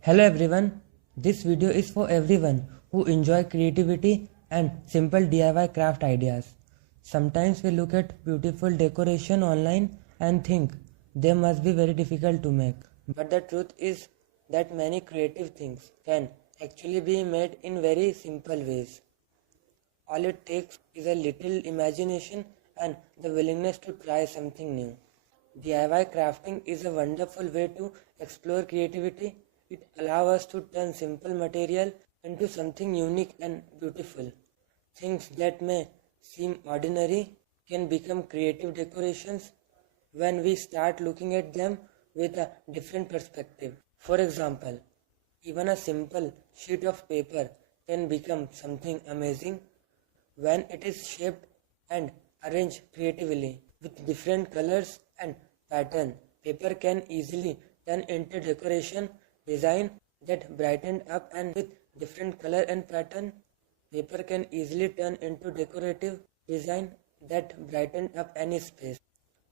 Hello everyone, this video is for everyone who enjoy creativity and simple DIY craft ideas. Sometimes we look at beautiful decoration online and think they must be very difficult to make. But the truth is that many creative things can actually be made in very simple ways. All it takes is a little imagination and the willingness to try something new. DIY crafting is a wonderful way to explore creativity. It allows us to turn simple material into something unique and beautiful. Things that may seem ordinary can become creative decorations when we start looking at them with a different perspective. For example, even a simple sheet of paper can become something amazing when it is shaped and arranged creatively with different colors and pattern. Paper can easily turn into decoration design that brighten up, and with different color and pattern, paper can easily turn into decorative design that brighten up any space.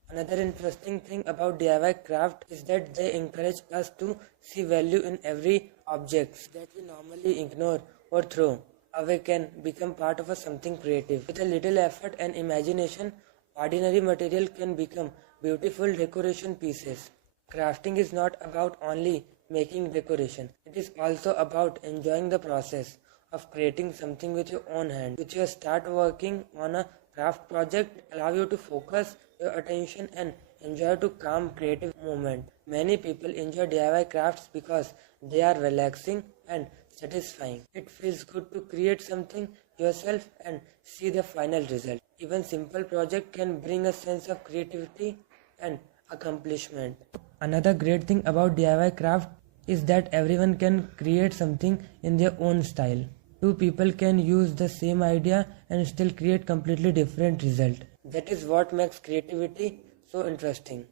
Another interesting thing about DIY craft is that they encourage us to see value in every object that we normally ignore or throw away can become part of something creative. With a little effort and imagination, ordinary material can become beautiful decoration pieces. Crafting is not about only making decoration. It is also about enjoying the process of creating something with your own hand. With your start working on a craft project, allow you to focus your attention and enjoy to calm creative moment. Many people enjoy DIY crafts because they are relaxing and satisfying. It feels good to create something yourself and see the final result. Even simple project can bring a sense of creativity and accomplishment. Another great thing about DIY craft is that everyone can create something in their own style. Two people can use the same idea and still create completely different result. That is what makes creativity so interesting.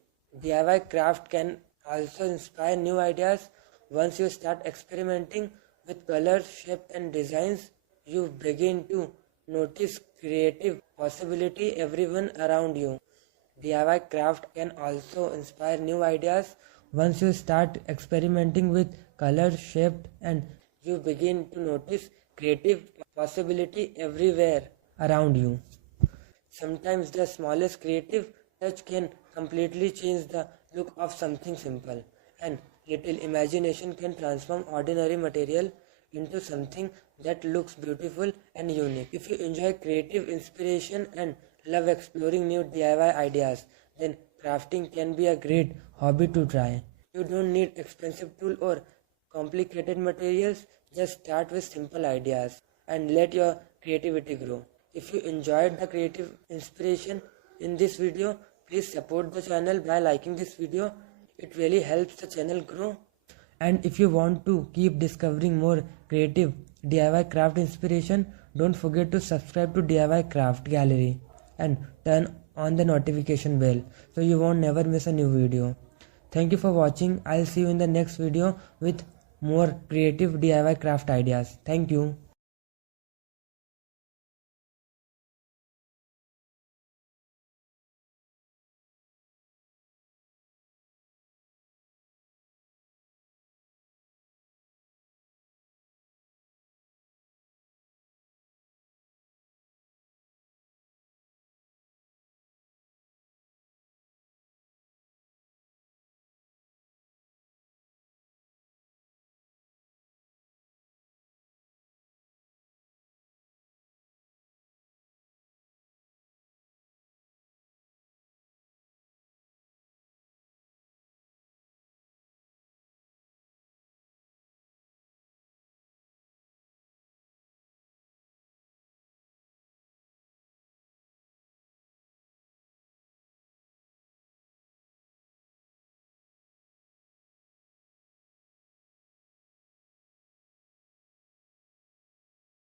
DIY craft can also inspire new ideas. Once you start experimenting with colors, shape and designs, you begin to notice creative possibility everyone around you. DIY craft can also inspire new ideas. Once you start experimenting with colors, shape and you begin to notice creative possibility everywhere around you. Sometimes the smallest creative touch can completely change the look of something simple, and little imagination can transform ordinary material into something that looks beautiful and unique. If you enjoy creative inspiration and love exploring new DIY ideas, then crafting can be a great hobby to try. You don't need expensive tools or complicated materials. Just start with simple ideas and let your creativity grow. If you enjoyed the creative inspiration in this video, please support the channel by liking this video. It really helps the channel grow. And if you want to keep discovering more creative DIY craft inspiration, don't forget to subscribe to DIY Craft Gallery and turn on the notification bell so you won't never miss a new video. Thank you for watching. I'll see you in the next video with more creative DIY craft ideas. Thank you.